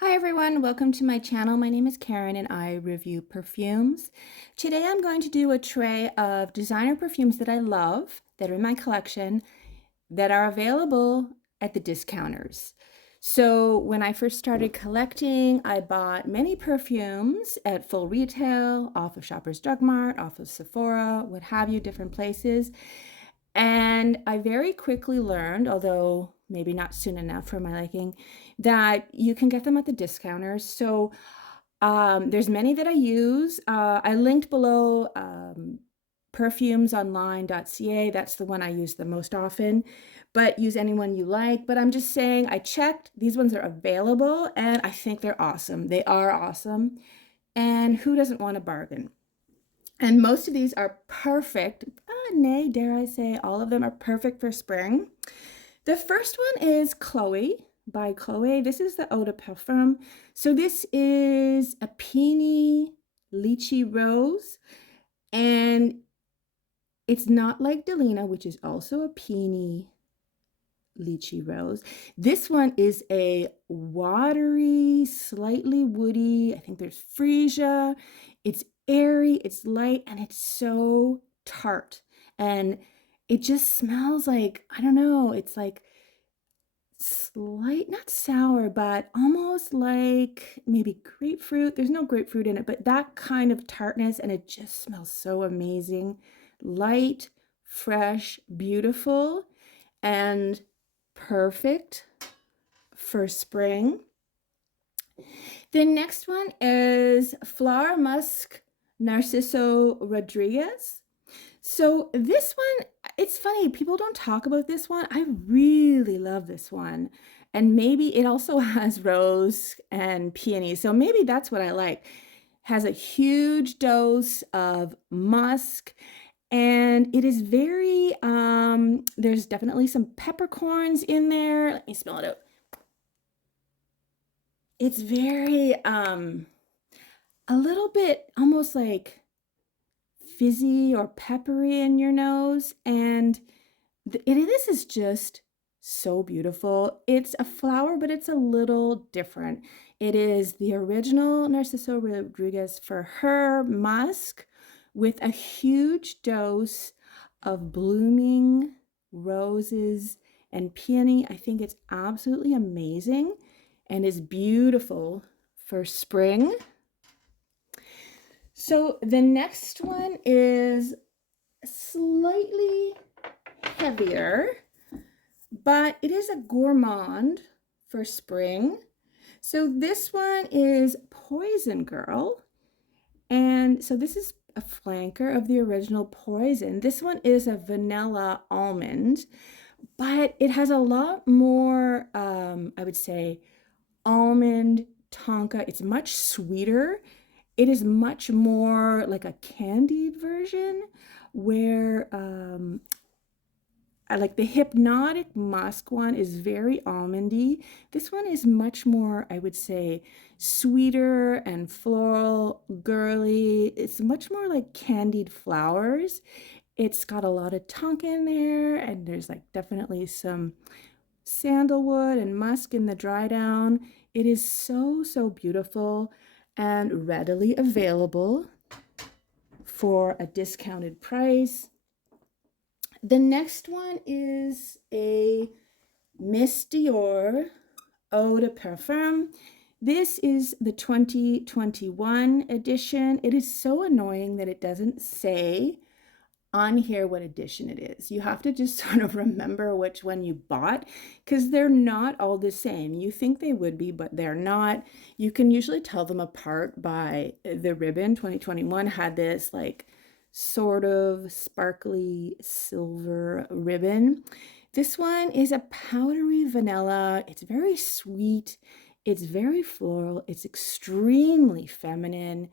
Hi everyone, welcome to my channel. My name is Karen and I review perfumes. Today I'm going to do a tray of designer perfumes that I love, that are in my collection, that are available at the discounters. So when I first started collecting, I bought many perfumes at full retail, off of Shoppers Drug Mart, off of Sephora, what have you, different places. And I very quickly learned, although maybe not soon enough for my liking, that you can get them at the discounters. So there's many that I use. I linked below perfumesonline.ca. That's the one I use the most often, but use any one you like. But I'm just saying, I checked. These ones are available and I think they're awesome. They are awesome. And who doesn't want a bargain? And most of these are perfect. Nay, dare I say, all of them are perfect for spring. The first one is Chloé by Chloé. This is the Eau de Parfum. So this is a peony lychee rose. And it's not like Delina, which is also a peony lychee rose. This one is a watery, slightly woody. I think there's freesia. It's airy, it's light, and it's so tart. And it just smells like, I don't know, it's like slight, not sour, but almost like maybe grapefruit. There's no grapefruit in it, but that kind of tartness, and it just smells so amazing. Light, fresh, beautiful, and perfect for spring. The next one is Fleur Musc Narciso Rodriguez. So this one, it's funny, people don't talk about this one. I really love this one. And maybe it also has rose and peony. So maybe that's what I like. Has a huge dose of musk, and it is very there's definitely some peppercorns in there. Let me smell it out. It's very a little bit almost like fizzy or peppery in your nose, and this is just so beautiful. It's a flower, but it's a little different. It is the original Narciso Rodriguez for her musk, with a huge dose of blooming roses and peony. I think it's absolutely amazing and is beautiful for spring. So the next one is slightly heavier, but it is a gourmand for spring. So this one is Poison Girl. And so this is a flanker of the original Poison. This one is a vanilla almond, but it has a lot more, I would say, almond tonka. It's much sweeter. It is much more like a candied version, where I like the Hypnotic Musk one is very almondy. This one is much more, I would say, sweeter and floral, girly. It's much more like candied flowers. It's got a lot of tonka in there, and there's like definitely some sandalwood and musk in the dry down. It is so, so beautiful and readily available for a discounted price. The next one is a Miss Dior Eau de Parfum. This is the 2021 edition. It is so annoying that it doesn't say on here what edition it is. You have to just sort of remember which one you bought, because they're not all the same. You think they would be, but they're not. You can usually tell them apart by the ribbon. 2021 had this like sort of sparkly silver ribbon. This one is a powdery vanilla. It's very sweet. It's very floral. It's extremely feminine.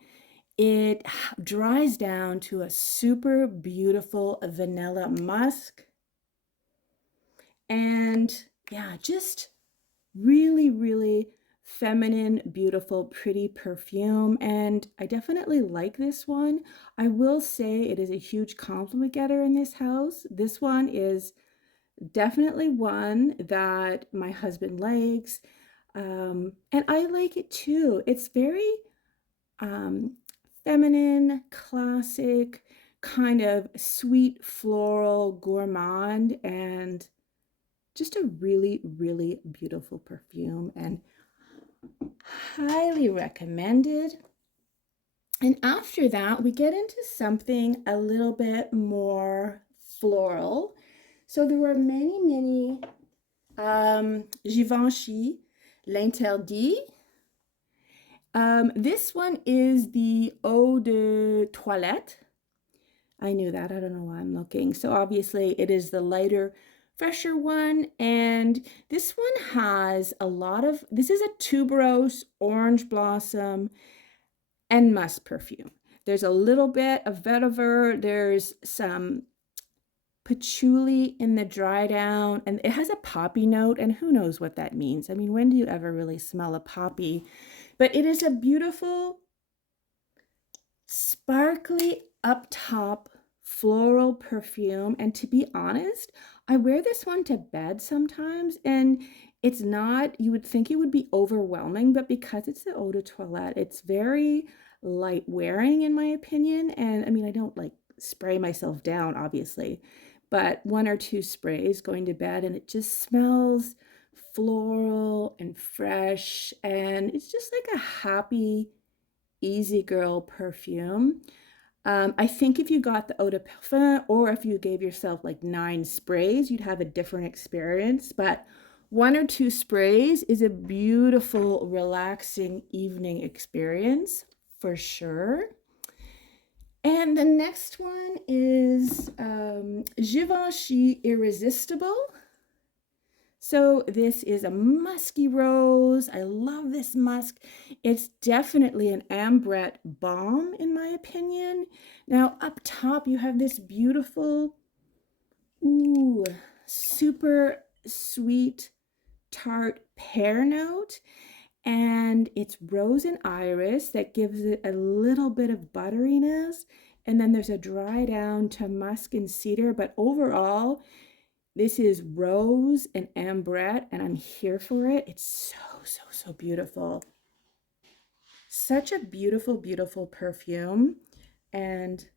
It dries down to a super beautiful vanilla musk. And yeah, just really, really feminine, beautiful, pretty perfume. And I definitely like this one. I will say it is a huge compliment getter in this house. This one is definitely one that my husband likes. And I like it too. It's very um, feminine, classic, kind of sweet, floral, gourmand, and just a really, really beautiful perfume and highly recommended. And after that, we get into something a little bit more floral. So there were many, many Givenchy, L'Interdit. This one is the Eau de Toilette. I knew that. I don't know why I'm looking. So obviously it is the lighter, fresher one. And this one has a lot of, this is a tuberose, orange blossom, and musk perfume. There's a little bit of vetiver. There's some patchouli in the dry down, and it has a poppy note, and who knows what that means. I mean, when do you ever really smell a poppy? But it is a beautiful, sparkly up top floral perfume. And to be honest, I wear this one to bed sometimes, and it's not, you would think it would be overwhelming, but because it's the eau de toilette, it's very light wearing in my opinion. And I mean, I don't like spray myself down, obviously, but one or two sprays going to bed, and it just smells floral and fresh, and it's just like a happy, easy girl perfume. I think if you got the eau de parfum, or if you gave yourself like 9 sprays, you'd have a different experience. But 1 or 2 sprays is a beautiful, relaxing evening experience for sure. And the next one is Givenchy Irresistible. So this is a musky rose. I love this musk. It's definitely an ambrette balm in my opinion. Now up top you have this beautiful, super sweet tart pear note. And it's rose and iris that gives it a little bit of butteriness. And then there's a dry down to musk and cedar, but overall, this is rose and ambrette, and I'm here for it. It's so, so, so beautiful. Such a beautiful, beautiful perfume, and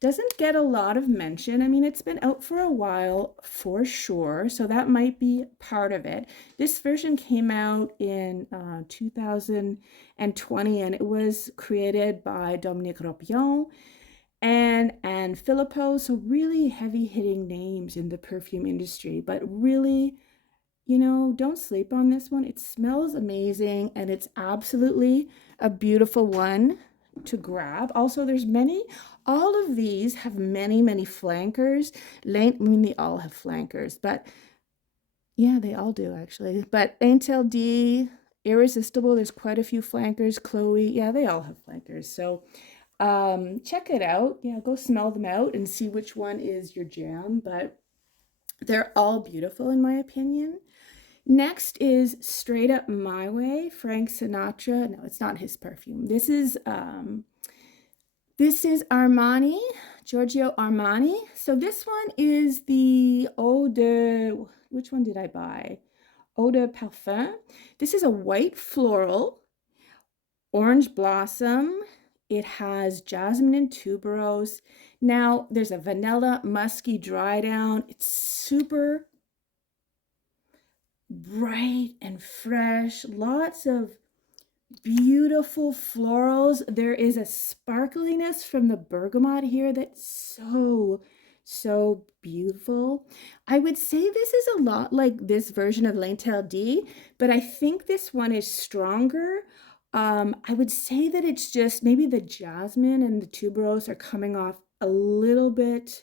doesn't get a lot of mention. I mean, it's been out for a while for sure, so that might be part of it. This version came out in 2020, and it was created by Dominique Ropion and Filippo, so really heavy-hitting names in the perfume industry, but really, you know, don't sleep on this one. It smells amazing, and it's absolutely a beautiful one to grab. Also, there's many, all of these have many, many flankers. I mean, they all have flankers, but yeah, they all do actually. But Interdit, Irresistible, there's quite a few flankers. Chloé, yeah, they all have flankers. So check it out. Yeah, go smell them out and see which one is your jam, but they're all beautiful in my opinion. Next is Straight Up My Way, Frank Sinatra. No, it's not his perfume. This is Armani, Giorgio Armani. So this one is the Eau de, which one did I buy? Eau de Parfum. This is a white floral, orange blossom. It has jasmine and tuberose. Now there's a vanilla musky dry down. It's super bright and fresh. Lots of beautiful florals. There is a sparkliness from the bergamot here that's so, so beautiful. I would say this is a lot like this version of L'Interdit, but I think this one is stronger. I would say that it's just maybe the jasmine and the tuberose are coming off a little bit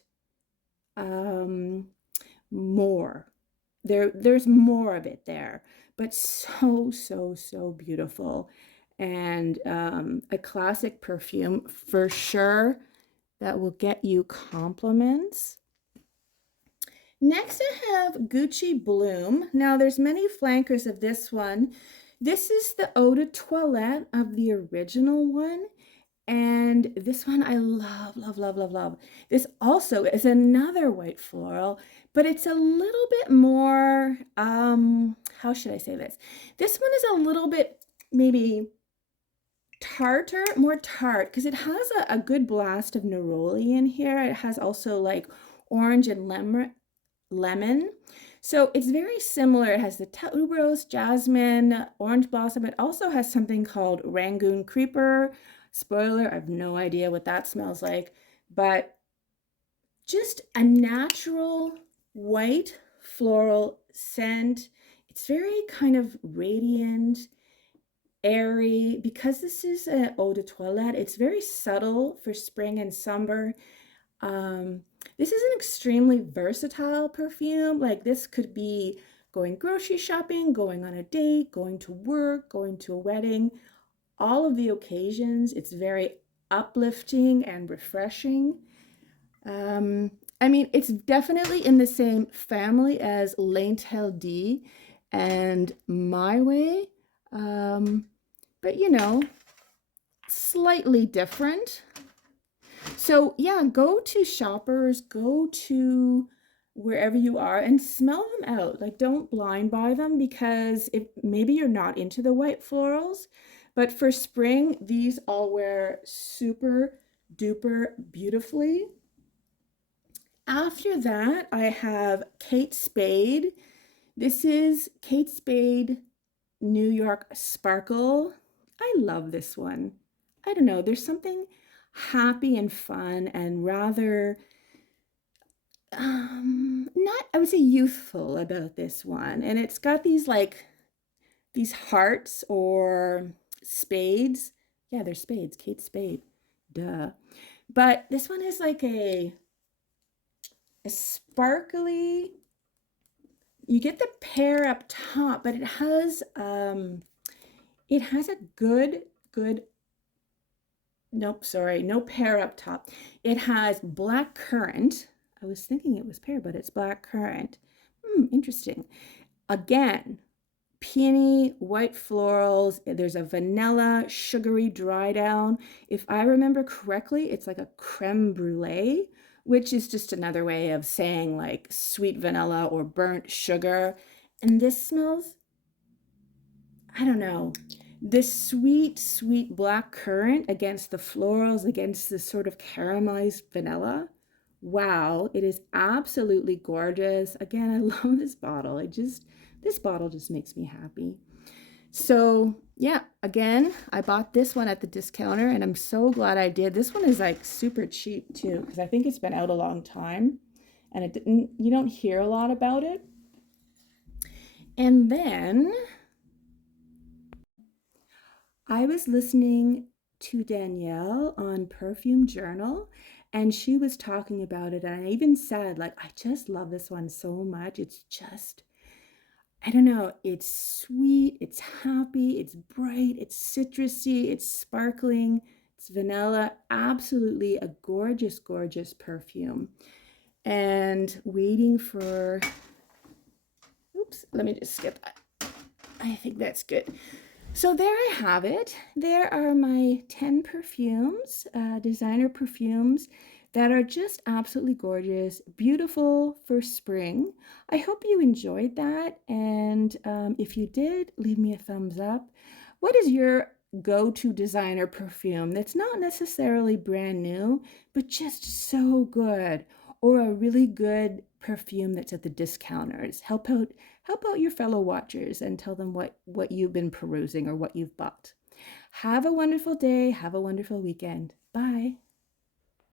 more. There's more of it there, but so, so, so beautiful. And a classic perfume for sure that will get you compliments. Next I have Gucci Bloom. Now there's many flankers of this one. This is the Eau de Toilette of the original one. And this one I love, love, love, love, love. This also is another white floral, but it's a little bit more, how how should I say this? This one is a little bit maybe tartar, more tart, because it has a good blast of neroli in here. It has also like orange and lemon. So it's very similar. It has the tuberose, jasmine, orange blossom. It also has something called Rangoon creeper. Spoiler, I have no idea what that smells like, but just a natural white floral scent. It's very kind of radiant, airy. Because this is an eau de toilette, it's very subtle for spring and summer. This is an extremely versatile perfume. Like this could be going grocery shopping, going on a date, going to work, going to a wedding, all of the occasions. It's very uplifting and refreshing. I mean, it's definitely in the same family as L'Interdit and My Way, but you know, slightly different. So yeah, go to Shoppers, go to wherever you are and smell them out. Like don't blind buy them, because if maybe you're not into the white florals, but for spring, these all wear super duper beautifully. After that, I have Kate Spade. This is Kate Spade New York Sparkle. I love this one. I don't know, there's something happy and fun and rather not, I would say, youthful about this one. And it's got these like these hearts or spades. Yeah, they're spades. Kate Spade, duh. But this one is like a sparkly, you get the pear up top, but it has a good nope, sorry, no pear up top. It has black currant. I was thinking it was pear, but it's black currant. Interesting. Again, peony, white florals. There's a vanilla, sugary dry down. If I remember correctly, it's like a creme brulee, which is just another way of saying like sweet vanilla or burnt sugar. And this smells, I don't know, this sweet, sweet black currant against the florals, against this sort of caramelized vanilla. Wow, it is absolutely gorgeous. Again, I love this bottle. This bottle just makes me happy. So yeah, again, I bought this one at the discounter and I'm so glad I did. This one is like super cheap too, because I think it's been out a long time and you don't hear a lot about it. And then I was listening to Danielle on Perfume Journal and she was talking about it. And I even said, like, I just love this one so much. It's just, I don't know, it's sweet, it's happy, it's bright, it's citrusy, it's sparkling, it's vanilla. Absolutely a gorgeous, gorgeous perfume. And waiting for, oops, let me just skip that. I think that's good. So there I have it. There are my 10 perfumes, designer perfumes that are just absolutely gorgeous, beautiful for spring. I hope you enjoyed that. And if you did, leave me a thumbs up. What is your go-to designer perfume that's not necessarily brand new, but just so good? Or a really good perfume that's at the discounters? Help out your fellow watchers and tell them what you've been perusing or what you've bought. Have a wonderful day. Have a wonderful weekend. Bye.